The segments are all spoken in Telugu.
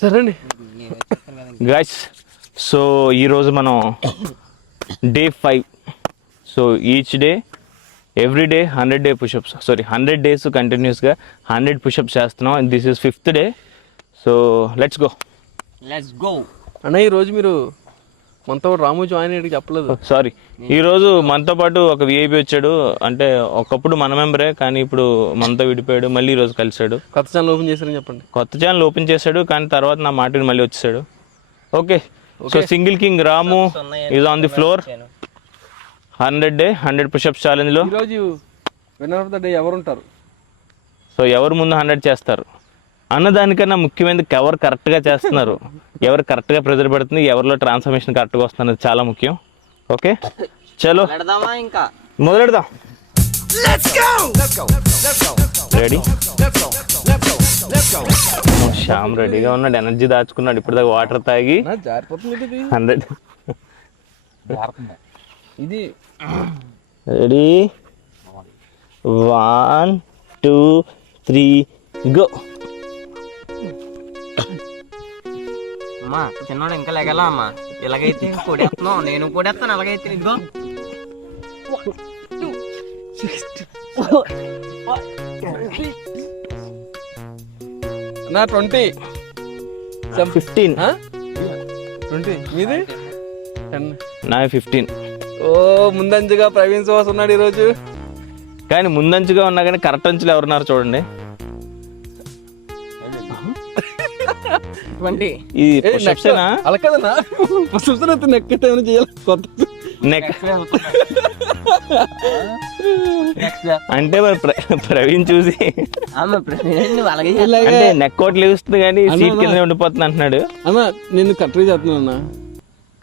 సరేండి గైస్. సో ఈరోజు మనం day 5. So each day every day 100 day push-ups, 100 days కంటిన్యూస్గా 100 పుషప్స్ చేస్తున్నాం. This is 5th day. So let's go. అన్న ఈరోజు మీరు మనతో రాము జాయిన్ అయ్యి చెప్పలేదు. సారీ, ఈరోజు మనతో పాటు ఒక విఐపి వచ్చాడు. అంటే ఒకప్పుడు మన మెంబరే, కానీ ఇప్పుడు మనతో విడిపోయాడు. మళ్ళీ ఈరోజు కలిసాడు. కొత్త ఛానల్ ఓపెన్ చేశారని చెప్పండి. కొత్త ఛానల్ ఓపెన్ చేశాడు, కానీ తర్వాత నా మాటని మళ్ళీ వచ్చేసాడు. Okay, so single king Ramu is on the floor. 100 day 100 pushups ఛాలెంజ్లో ఈరోజు విన్నర్ ఆఫ్ ద డే ఎవరు ఉంటారు? సో ఎవరు ముందు 100 చేస్తారు అన్నదానికన్నా ముఖ్యమైనది ఎవరు కరెక్ట్గా చేస్తున్నారు, ఎవరు కరెక్ట్గా ప్రెజర్ పెడుతుంది, ఎవరిలో ట్రాన్స్ఫర్మేషన్ కరెక్ట్గా వస్తున్నది చాలా ముఖ్యం. ఓకే చలో ఇంకా మొదలెడదాం. రెడీ? శ్యామ్ రెడీగా ఉన్నాడు, ఎనర్జీ దాచుకున్నాడు. ఇప్పటిదాకా వాటర్ తాగి 100. ఇది రెడీ? 1 2 3 గో. అమ్మా చిన్నోడు ఇంకా లెగలా అమ్మా. ఇలాగైతే కొడేస్తున్నావు, నేను కొడేస్తాను. అలాగైతే ఇదిగో నా 20 15 20 మీది 10. నా 15. ఓ ముందంజగా ప్రవీణ్ సుహాస్ ఉన్నాడు ఈరోజు. కానీ ముందంచుగా ఉన్నా కానీ కరెక్ట్ అంచులు ఎవరున్నారు చూడండి. 20. ఇది పుషప్సేనా? అలా కదన్నా, నెక్ అయితే ఏమైనా చేయాలి కొత్త నెక్ అంటే మరి ప్రవీణ్ చూసి అంటే నెక్ కోట్ లేస్తుంది కానీ సీట్ కింద ఉండిపోతుంది అంటున్నాడు. అన్న నేను కరెక్ట్గా చేస్తున్నాను అన్న.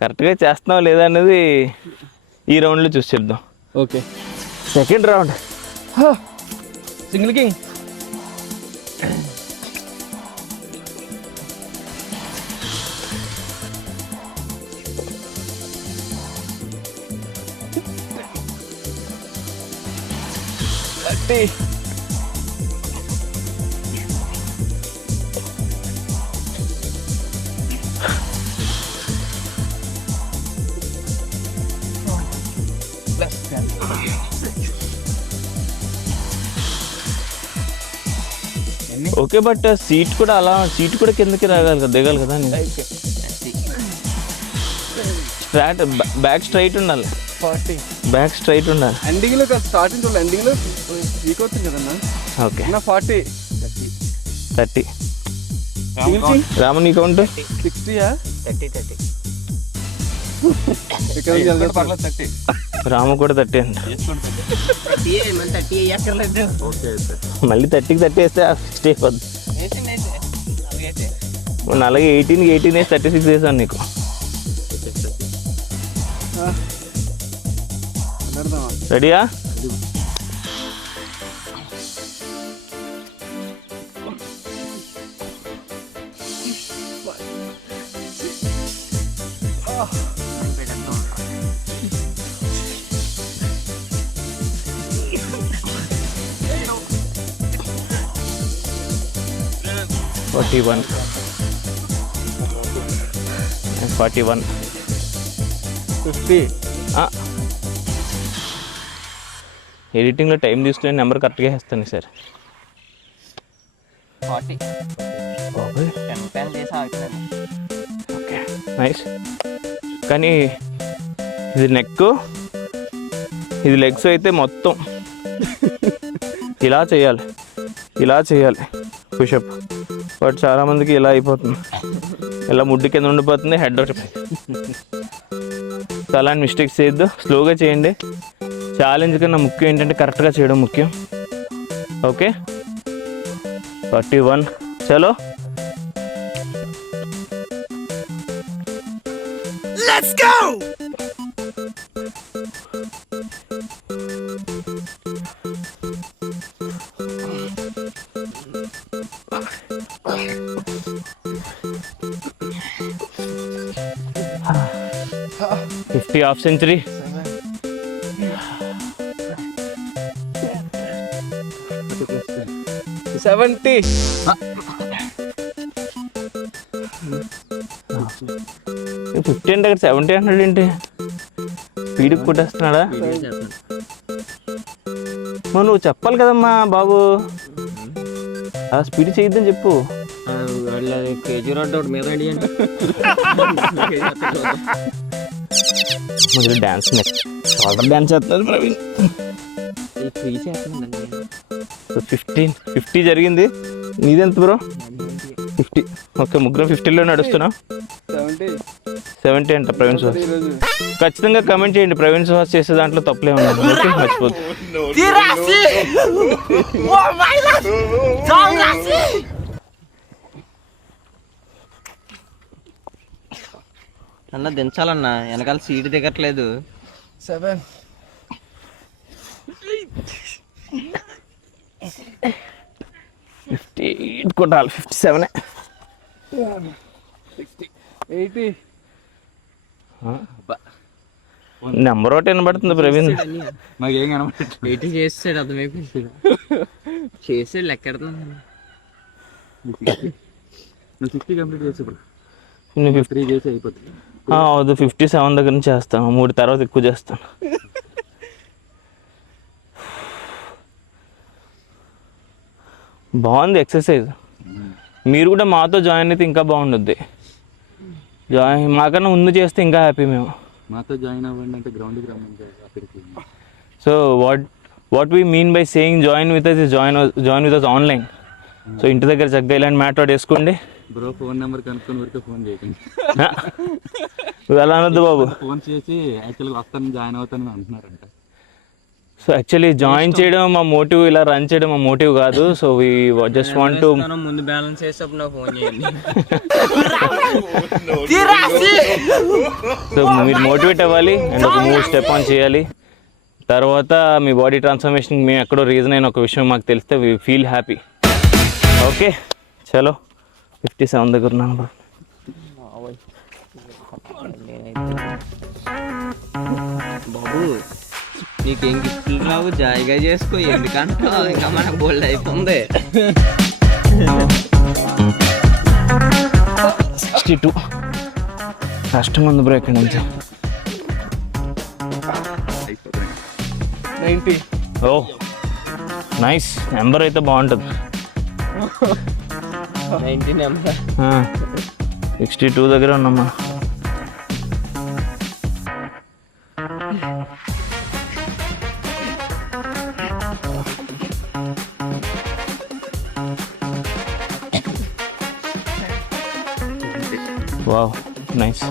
కరెక్ట్గా చేస్తున్నావు లేదా అనేది ఈ రౌండ్లో చూసి చెప్దాం. Okay, second round single king. Okay, but seat కూడా కిందకి రాగాలి కదా, దిగాలి కదా. బ్యాక్ స్ట్రైట్ ఉండాలి. 40 బ్యాక్ స్ట్రైట్ ఉండాలి. ఎండింగ్ లో స్టార్టింగ్ చూడాలి, ఎండింగ్ లో వీక్ అవుతుంది కదన్నా. ఓకే, 40 30. రాము నీ కౌంట్ 60. 30. రాము కూడా 30 అంట. మళ్ళీ 30కి 30 వేస్తే 60 అయిపోద్ది. అలాగే 18కి 18 వేసి 36 వేసాను నీకు. రెడీయా? Forty-one. 50. ఎడిటింగ్లో టైం తీసుకుని నెంబర్ కరెక్ట్గా వేస్తాను సార్. 40. Okay nice. కానీ ఇది నెక్, ఇది లెగ్స్ అయితే మొత్తం ఇలా చేయాలి పుషప్. బట్ చాలామందికి ఇలా అయిపోతుంది, ఇలా ముడ్డు కింద ఉండిపోతుంది, హెడ్ ఒకటి. సో అలాంటి మిస్టేక్స్ చేయొద్దు, స్లోగా చేయండి. ఛాలెంజ్ కన్నా ముఖ్యం ఏంటంటే కరెక్ట్గా చేయడం ముఖ్యం. ఓకే 41 చలో. Let's go! half century. 70. 50 అంటే అక్కడ 70 అంటున్నాడు ఏంటి? స్పీడ్కి కొట్టేస్తున్నాడా? మరి నువ్వు చెప్పాలి కదమ్మా బాబు, ఆ స్పీడ్ చేయొద్దని చెప్పు. కేజీ రోడ్ ఒకటి మీద రెడీ అంటే మొదలు డ్యాన్స్ షోల్డర్ డ్యాన్స్ చేస్తున్నారు ప్రవీణ్. 50 జరిగింది. నీదెంత బ్రో? 50. ఓకే, ముగ్గురు 50లో నడుస్తున్నా. 70 అంట ప్రవీణ్ సుహాస్. ఖచ్చితంగా కమెంట్ చేయండి, ప్రవీణ్ సుహాస్ చేసే దాంట్లో తప్పులే ఉన్నాయి. ఓకే, మర్చిపోద్దు. అన్న దించాలన్నా, వెనకాల సీటు దిగట్లేదు. 7 58 కొట్టాలి. 57 60 80 నెంబర్ ఒకటి వినబడుతుంది ప్రవీణ్. మాకేం కనబడట్లేదు. 80 చేసాడు, అర్థమైపోయింది. చేసాడు లెక్కెడుతున్నాను. 60 కంప్లీట్ చేసి ఇప్పుడు 3 చేసి అయిపోతుంది. అవును, 57 దగ్గర నుంచి చేస్తాను. 3 తర్వాత ఎక్కువ చేస్తాను. బాగుంది ఎక్సర్సైజ్. మీరు కూడా మాతో జాయిన్ అయితే ఇంకా బాగుంటుంది. మాకన్నా ముందు చేస్తే ఇంకా హ్యాపీ మేము. మాతో జాయిన్ అవ్వండి అంటే గ్రౌండ్కి రమ్మంటే అక్కడికి. So what we mean by saying join with us join with us online. So ఇంటి దగ్గర చక్కగా ఇలాంటి మ్యాట్ అవుట్ వేసుకోండి. బ్రో ఫోన్ నెంబర్ కనుక్కొని వరకు ఫోన్ చేయకండి. నువ్వు ఎలా అనొద్దు బాబు. ఫోన్ చేసి యాక్చువల్గా వస్తాను జాయిన్ అవుతానని అంటున్నారంట. సో యాక్చువల్లీ జాయిన్ చేయడం మా మోటివ్, ఇలా రన్ చేయడం మా మోటివ్ కాదు. So we just want to ముందు బ్యాలెన్స్ చేసేటప్పుడు నాకు ఫోన్ చేయండి. సో మీరు మోటివేట్ అవ్వాలి అండ్ ఒక 3 స్టెప్ ఆన్ చేయాలి. తర్వాత మీ బాడీ ట్రాన్స్ఫర్మేషన్ మేము ఎక్కడో రీజన్ అయిన ఒక విషయం మాకు తెలిస్తే వీ ఫీల్ హ్యాపీ. ఓకే చలో 57 దగ్గర ఉన్నాను బ్రో. బాబు నీకేం గిఫ్ట్లు రావు, జాయిగా చేసుకో. ఎందుకంటే ఇంకా మనకు బోల్డ్ అయిపోయింది. 62 కష్టం ఉంది బ్రో ఇక్కడ నుంచి. 90. ఓ నైస్, నెంబర్ అయితే బాగుంటుంది. 90 నెంబర్. 62 దగ్గర ఉన్నామ్మా. Wow nice.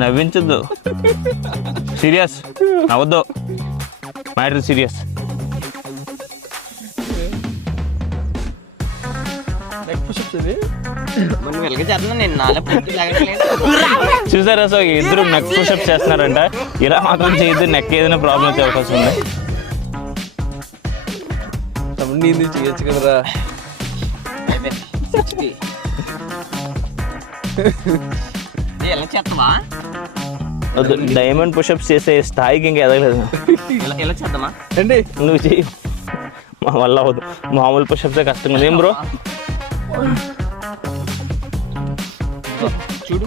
నవ్వించద్దు, సీరియస్ నవ్వద్దు, మ్యాటర్ సీరియస్. మనం వెలగ చేస్తున్నాం. నేను నాలుగు పట్టి లాగట్లేదు. చూసారా? సో ఇద్దరు నెక్ పుషప్ చేస్తున్నారంట. ఇలా మాత్రం చేయొద్దు, నెక్ ఏదైనా ప్రాబ్లం వచ్చే అవకాశం ఉంది. నీది చేయొచ్చు కదరా. ఎలా చేస్తావా? డైమండ్ పుషప్స్ చేసే స్థాయికి ఇంకా ఎదగలేదు. ఎలా చేద్దామా అండి? నువ్వు చెయ్యి, మా వల్ల అవ్వదు. మామూలు పుషప్సే కష్టంగా ఉంది. ఏం బ్రో చూడు,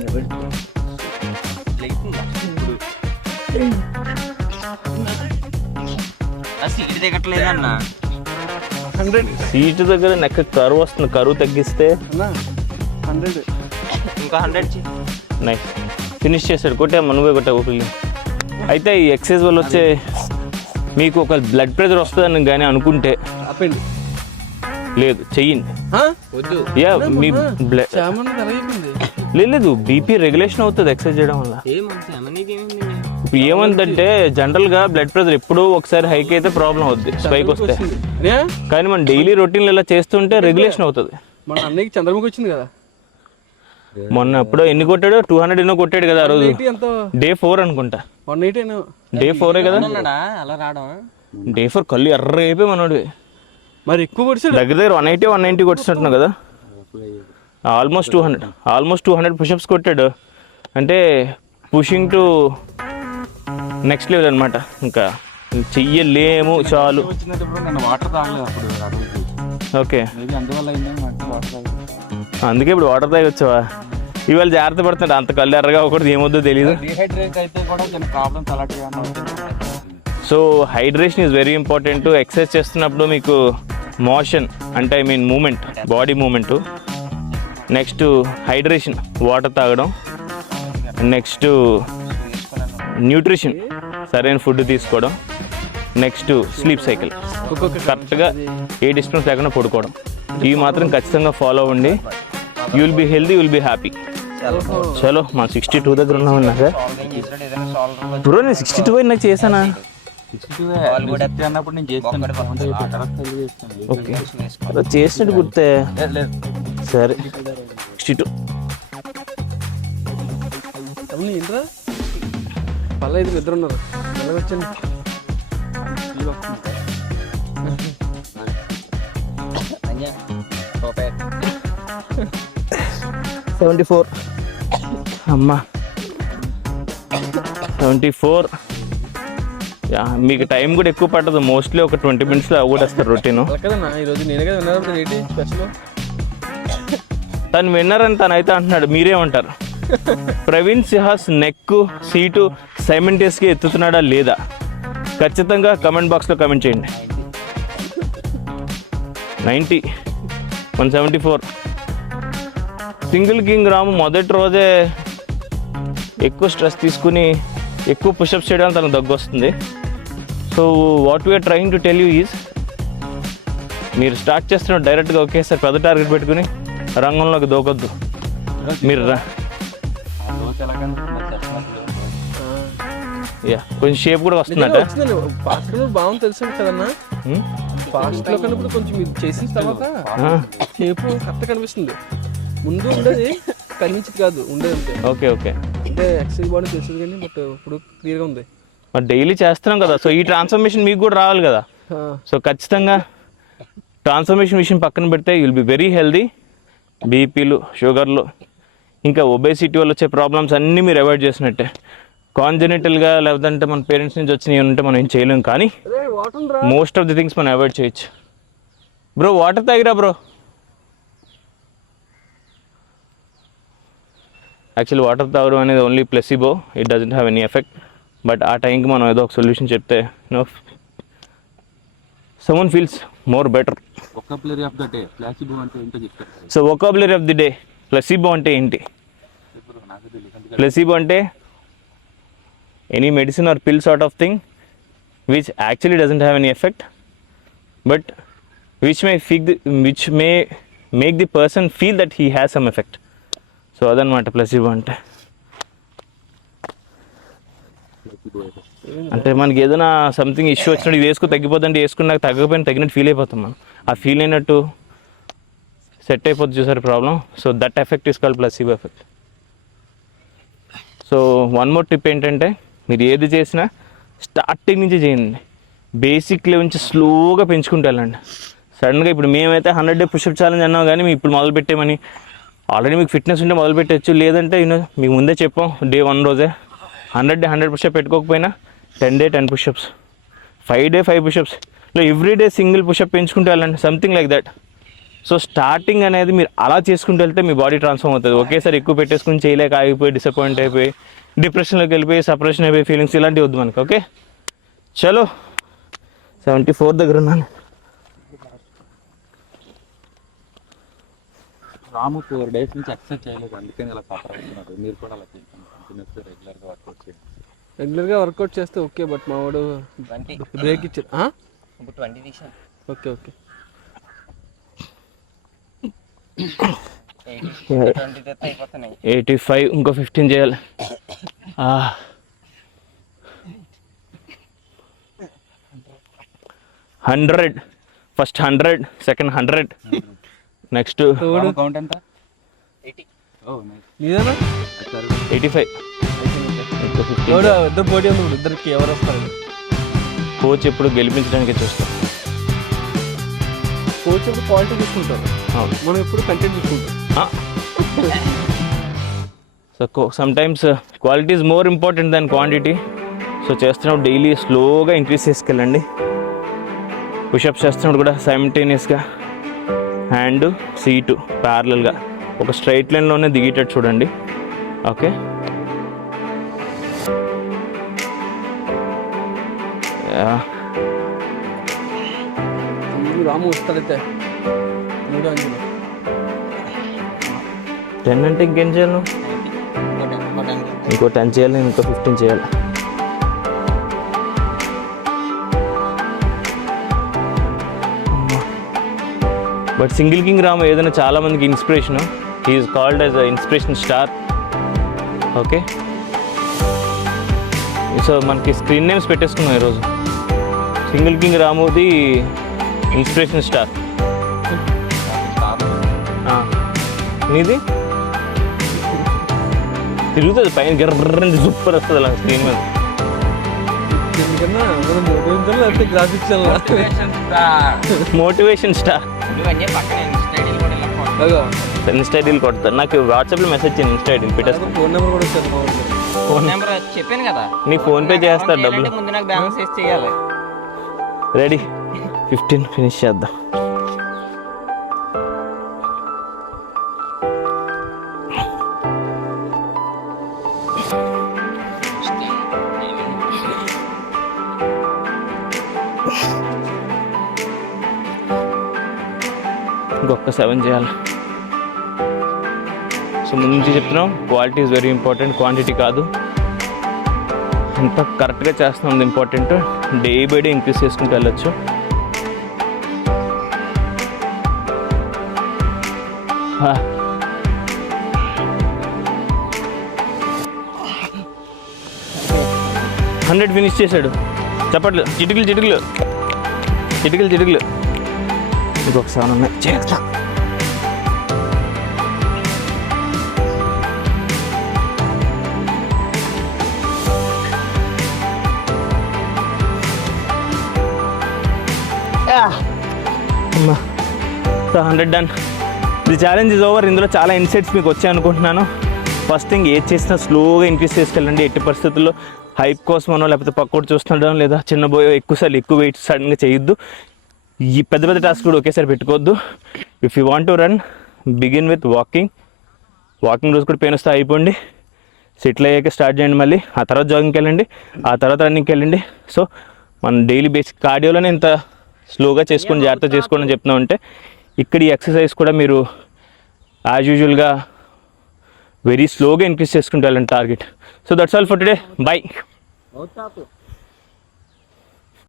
సీట్ దిగట్లేదు అన్న. 100 సీటు దగ్గర నెక్ కరువు వస్తుంది. కరువు తగ్గిస్తే 100 ఇంకా 100 నైస్ ఫినిష్ చేశాడు. కొట్టామా? నువ్వే కొట్టావు ఒకళ్ళు. అయితే ఈ ఎక్సర్సైజ్ వల్ల వచ్చే మీకు ఒక బ్లడ్ ప్రెషర్ వస్తుందని కానీ అనుకుంటే ఆపండి. లేదు చెయ్యండి. వద్దు. యా మీ బ్లడ్ లేదు, బీపీ రెగ్యులేషన్ అవుతుంది ఎక్సర్సైజ్ చేయడం వల్ల. ఇప్పుడు ఏమందంటే జనరల్గా బ్లడ్ ప్రెషర్ ఎప్పుడో ఒకసారి హైక్ అయితే ప్రాబ్లం అవుతుంది, స్పైక్ వస్తే. కానీ మనం డైలీ రొటీన్లో ఇలా చేస్తుంటే రెగ్యులేషన్ అవుతుంది. మన అన్నయ్యకి చంద్రముఖి వచ్చింది కదా మొన్న ఎప్పుడో ఎన్ని కొట్టాడు? 200 ఎన్నో కొట్టాడు కదా ఆ రోజు. Day 4 అనుకుంటా. 180 Day 4 కదా. అలా రావడం Day 4 కళ్ళు ఎర్ర అయిపోయి మనోడివి. మరి ఎక్కువ కొట్టాడు. దగ్గర 180 190 కొట్టుకుంటున్నావు కదా. ఆల్మోస్ట్ 200 పుషప్స్ కొట్టాడు. అంటే పుషింగ్ టు నెక్స్ట్ లెవెల్ అనమాట. ఇంకా చెయ్యలేము చాలు. వచ్చినట్టు బ్రో నేను వాటర్ తాగలేదు అప్పుడు అడుగుతుంది ఓకే, మేబీ అందువల్ల అయిందని వాటర్ తాగలేదు. అందుకే ఇప్పుడు వాటర్ తాగి వచ్చావా? ఇవాళ జాగ్రత్త పడుతున్నాడు, అంత కళ్ళు ఎర్రగా ఒకటి ఏమొద్దో తెలియదు. డిహైడ్రేట్ అయితే కూడా కొన్ని ప్రాబ్లమ్స్ అలాంటివి so hydration is very important. Exercise చేస్తున్నప్పుడు మీకు మోషన్ అంటే I mean movement, body movement, next hydration water తాగడం, నెక్స్ట్ న్యూట్రిషన్ సరైన ఫుడ్ తీసుకోవడం, నెక్స్ట్ స్లీప్ సైకిల్ కరెక్ట్గా ఏ డిస్టర్బెన్స్ లేకుండా పడుకోవడం. ఇవి మాత్రం ఖచ్చితంగా ఫాలో అవ్వండి. You will be healthy, you will be happy. చలో మా 62 దగ్గర ఉన్నామన్నా సార్. బ్రో నేను 62 నాకు చేశానా? అన్నప్పుడు నేను చేస్తాను. ఓకే చేసినట్టు గుర్తే. సరే 62 అవును ఏంట్రా పల్ల ఐదు ఇద్దరు ఉన్నారు. వచ్చండి 74 అమ్మా 74. మీకు టైం కూడా ఎక్కువ పట్టదు, మోస్ట్లీ ఒక 20 minutesలో అవగొట్టేస్తారు రొటీన్. కదన్నా ఈరోజు నేనే కదా విన్నారు ఏంటి స్పెషల్. తను విన్నరని తను అయితే అంటున్నాడు, మీరేమంటారు? ప్రవీణ్ సిహాస్ నెక్ సీటు సైమెంటేస్గా ఎత్తుతున్నాడా లేదా? ఖచ్చితంగా కమెంట్ బాక్స్లో కమెంట్ చేయండి. 90 174. సింగిల్ కింగ్ రాము మొదటి రోజే ఎక్కువ స్ట్రెస్ తీసుకుని ఎక్కువ పుషప్స్ చేయడానికి తనకు దగ్గు వస్తుంది. So what we are trying to tell you is, మీరు స్టార్ట్ చేస్తున్న డైరెక్ట్గా ఒకేసారి పెద్ద టార్గెట్ పెట్టుకుని రంగంలోకి దూకొద్దు. మీరు కొంచెం షేప్ కూడా వస్తుందట. ఫాస్ట్ బాగుంది తెలుసు కదన్నా. ఫాస్ట్ లో కన్నా కూడా కొంచెం మీరు చేసిన తర్వాత షేప్ కరెక్ట్ కనిపిస్తుంది. ముందు ఉండేది కనిపించింది కాదు, ఉండేది అంతే. ఓకే ఓకే అంటే ఎక్సర్సైజ్ బాడీ తెలిసింది కానీ బట్ ఇప్పుడు క్లియర్గా ఉంది. మరి డైలీ చేస్తున్నాం కదా, సో ఈ ట్రాన్స్ఫర్మేషన్ మీకు కూడా రావాలి కదా. సో ఖచ్చితంగా ట్రాన్స్ఫర్మేషన్ విషయం పక్కన పెడితే you will be very healthy. బీపీలు, షుగర్లు, ఇంకా ఒబేసిటీ వల్ల వచ్చే ప్రాబ్లమ్స్ అన్నీ మీరు అవాయిడ్ చేసినట్టే. కాన్జెనిటల్గా లేదంటే మన పేరెంట్స్ నుంచి వచ్చినవి ఉంటే మనం ఏం చేయలేం, కానీ మోస్ట్ ఆఫ్ ది థింగ్స్ మనం అవాయిడ్ చేయొచ్చు. బ్రో వాటర్ తాగిరా బ్రో. యాక్చువల్లీ వాటర్ తాగడం అనేది only placebo, it doesn't have any effect. But ఆ టైంకి మనం ఏదో ఒక సొల్యూషన్ చెప్తే no someone feels more better. Vocabulary of the day placebo అంటే ఏంటో చెప్తారు. So vocabulary of the day placebo అంటే ఏంటి? ప్లెసిబో అంటే any medicine or pill sort of thing which actually doesn't have any effect but which may make the person feel that he has some effect. So అదనమాట ప్లెసిబో అంటే. అంటే మనకి ఏదైనా సంథింగ్ ఇష్యూ వచ్చినట్టు ఇది వేసుకుని తగ్గిపోతుంటే వేసుకున్నాక తగ్గకపోయినా తగ్గినట్టు ఫీల్ అయిపోతాం మనం. ఆ ఫీల్ అయినట్టు సెట్ అయిపోతుంది చూసారు problem. So that effect is called placebo effect. So one more tip ఏంటంటే, మీరు ఏది చేసినా స్టార్టింగ్ నుంచి చేయండి. బేసిక్ లెవెల్ నుంచి స్లోగా పెంచుకుంటూ వెళ్ళండి. సడన్గా ఇప్పుడు మేమైతే 100 day పుషప్ ఛాలెంజ్ అన్నాం, కానీ మేము ఇప్పుడు మొదలు పెట్టామని ఆల్రెడీ మీకు ఫిట్నెస్ ఉంటే మొదలు పెట్టచ్చు. లేదంటే మీకు ముందే చెప్పాం డే 1 రోజే 100 పుషప్ పెట్టుకోకపోయినా 10 day 10 పుషప్స్, 5 day 5 పుషప్స్, ఇలా ఎవ్రీ డే సింగిల్ పుషప్ పెంచుకుంటూ వెళ్ళండి, something like that. So starting అనేది మీరు అలా చేసుకుంటూ వెళ్తే మీ బాడీ ట్రాన్స్ఫార్మ్ అవుతుంది. ఒకేసారి ఎక్కువ పెట్టేసుకుని చేయలేక ఆగిపోయి డిసప్పాయింట్ అయిపోయి డిప్రెషన్లోకి వెళ్ళిపోయి సపరేషన్ అయిపోయి ఫీలింగ్స్ ఇలాంటివి వద్దు మనకి. ఓకే చలో 74 దగ్గర ఉన్నాను. రాము 4 days నుంచి ఎక్సర్సైజ్ చేయలేదు, అందుకని ఇలా సఫర్ అవుతున్నారు. మీరు కూడా అలా చేయండి, కంటిన్యూస్ రెగ్యులర్గా వర్కౌట్ చేయండి. రెగ్యులర్గా వర్కౌట్ చేస్తే ఓకే, బట్ మా వాడు బ్రేక్ ఇచ్చారు. 20 తీసాను. ఓకే ఓకే 85 ఇంకో 15 చేయాలి. 100 ఫస్ట్ 100 సెకండ్ 100 నెక్స్ట్ కౌంట్ ఎంత? 80. నీదేనా 85. ఇద్దరు పోటీ ఉంది, ఇద్దరికి ఎవరు వస్తారు? కోచ్ ఎప్పుడు గెలిపించడానికి చూస్తాం. కోచ్ ఎప్పుడు క్వాలిటీ చూసుకుంటారు, మనం ఎప్పుడు కంటెంట్ చూసుకుంటాం. So sometimes quality is more important than quantity. So చేస్తున్నప్పుడు డైలీ స్లోగా ఇంక్రీజ్ చేసుకెళ్ళండి. పుషప్స్ చేస్తున్నప్పుడు కూడా సైమల్టేనియస్గా హ్యాండ్ సీటు ప్యారలల్గా ఒక స్ట్రైట్ లైన్లోనే దిగేటట్టు చూడండి. ఓకే, రాము వస్తాడైతే 3 అంచులు 10 అంటే ఇంకేం చేయాలి నువ్వు? ఇంకో 10 చేయాలి, నేను ఇంకో 15 చేయాలి. బట్ సింగిల్ కింగ్ రాము ఏదైనా చాలా మందికి inspiration. He's called as a inspiration star. Okay, so మనకి స్క్రీన్ నేమ్స్ పెట్టేసుకున్నాం ఈరోజు. సింగిల్ కింగ్ రాముది ఇన్స్పిరేషన్ స్టార్. నీది తిరుగుతుంది పైన గర్ర సూపర్ వస్తుంది అలా స్క్రీన్ మీద. ఎందుకన్నా మనం మోటివేషన్ లేకపోతే గ్రాఫిక్స్ మోటివేషన్ స్టార్. ఇన్స్టా ఐడీలు కొడతారు. నాకు వాట్సాప్లో మెసేజ్ చేయండి, ఇన్స్టా ఐడీలు పెట్టేస్తాను. ఫోన్ నెంబర్ కూడా వచ్చాను బాగుంటుంది. ఫోన్ నెంబర్ చెప్పాను కదా, నీ ఫోన్పే చేస్తారు డబ్బులు. ముందు నాకు బ్యాలెన్స్ వేసి చేయాలి. రెడీ, 15 ఫినిష్ చేద్దాం. ఇంకొక 7 చేయాలి. సో ముందు నుంచి చెప్తున్నాం, quality is very important, quantity కాదు. ఎంత కరెక్ట్గా చేస్తున్నాం important. Day by day increase చేసుకుంటూ వెళ్ళొచ్చు. హండ్రెడ్ ఫినిష్ చేశాడు. చెప్పట్లు చిటికలు చిటికలు చిటికలు చిటికలు. ఇంకొక 7 ఉన్నాయి, చేస్తా. So 100 done. The challenge is over. ఇందులో చాలా ఇన్సైట్స్ మీకు వచ్చాయి అనుకుంటున్నాను. ఫస్ట్ థింగ్, ఏది చేసినా స్లోగా ఇంక్రీజ్ చేసుకెళ్ళండి. ఎట్టి పరిస్థితుల్లో హైప్ కోసమనో లేకపోతే పక్కోటి చూస్తుండడం లేదా చిన్న బోయో ఎక్కువసార్లు ఎక్కువ వెయిట్ సడన్గా చేయొద్దు. ఈ పెద్ద పెద్ద టాస్క్ కూడా ఒకేసారి పెట్టుకోవద్దు. If you want to run, begin with walking. Walking రోజు కూడా పెయిన్ వస్తే అయిపోండి. సెటిల్ అయ్యాక స్టార్ట్ చేయండి మళ్ళీ. ఆ తర్వాత జాగింగ్కి వెళ్ళండి, ఆ తర్వాత రన్నింగ్కి వెళ్ళండి. సో మనం డైలీ బేసిక్ కార్డియోలోనే ఇంత స్లోగా చేసుకొని జాగ్రత్త చేసుకోండి అని చెప్తున్నాం. అంటే ఇక్కడ ఈ ఎక్సర్సైజ్ కూడా మీరు యాజ్ యూజువల్గా వెరీ స్లోగా ఇంక్రీజ్ చేసుకుంటూ వెళ్ళండి target. So that's all for today. By.